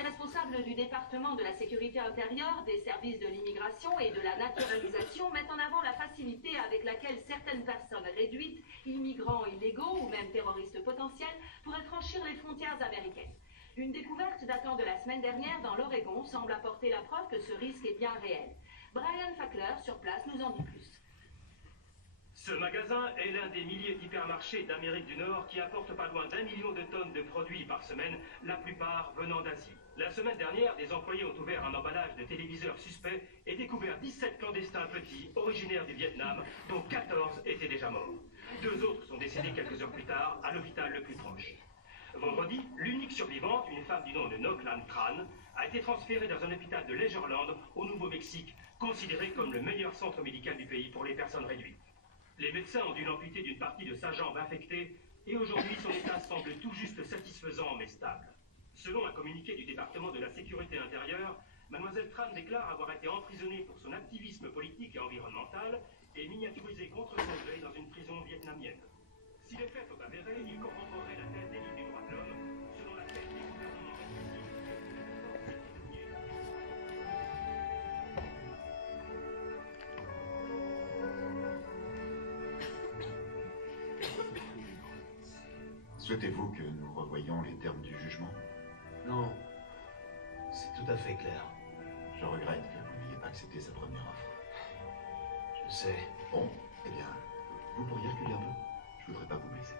les responsables du département de la sécurité intérieure, des services de l'immigration et de la naturalisation mettent en avant la facilité avec laquelle certaines personnes réduites, immigrants illégaux ou même terroristes potentiels, pourraient franchir les frontières américaines. Une découverte datant de la semaine dernière dans l'Oregon semble apporter la preuve que ce risque est bien réel. Brian Fackler, sur place, nous en dit plus. Ce magasin est l'un des milliers d'hypermarchés d'Amérique du Nord qui apportent pas loin d'1 million de tonnes de produits par semaine, la plupart venant d'Asie. La semaine dernière, des employés ont ouvert un emballage de téléviseurs suspects et découvert 17 clandestins petits, originaires du Vietnam, dont 14 étaient déjà morts. 2 autres sont décédés quelques heures plus tard, à l'hôpital le plus proche. Vendredi, l'unique survivante, une femme du nom de Noklan Tran, a été transférée dans un hôpital de Leisureland, au Nouveau-Mexique, considéré comme le meilleur centre médical du pays pour les personnes réduites. Les médecins ont dû l'amputer d'une partie de sa jambe infectée et aujourd'hui son état semble tout juste satisfaisant mais stable. Selon un communiqué du département de la sécurité intérieure, Mademoiselle Tran déclare avoir été emprisonnée pour son activisme politique et environnemental et miniaturisée contre son gré dans une prison vietnamienne. Si les faits sont avérés, il corroborerait la thèse des Ligues des droits de l'homme, selon laquelle les gouvernements Souhaitez-vous que nous revoyions les termes du jugement? Non, c'est tout à fait clair. Je regrette que vous n'ayez pas accepté sa première offre. Je sais. Bon, eh bien, vous pourriez reculer un peu? Je voudrais pas vous blesser.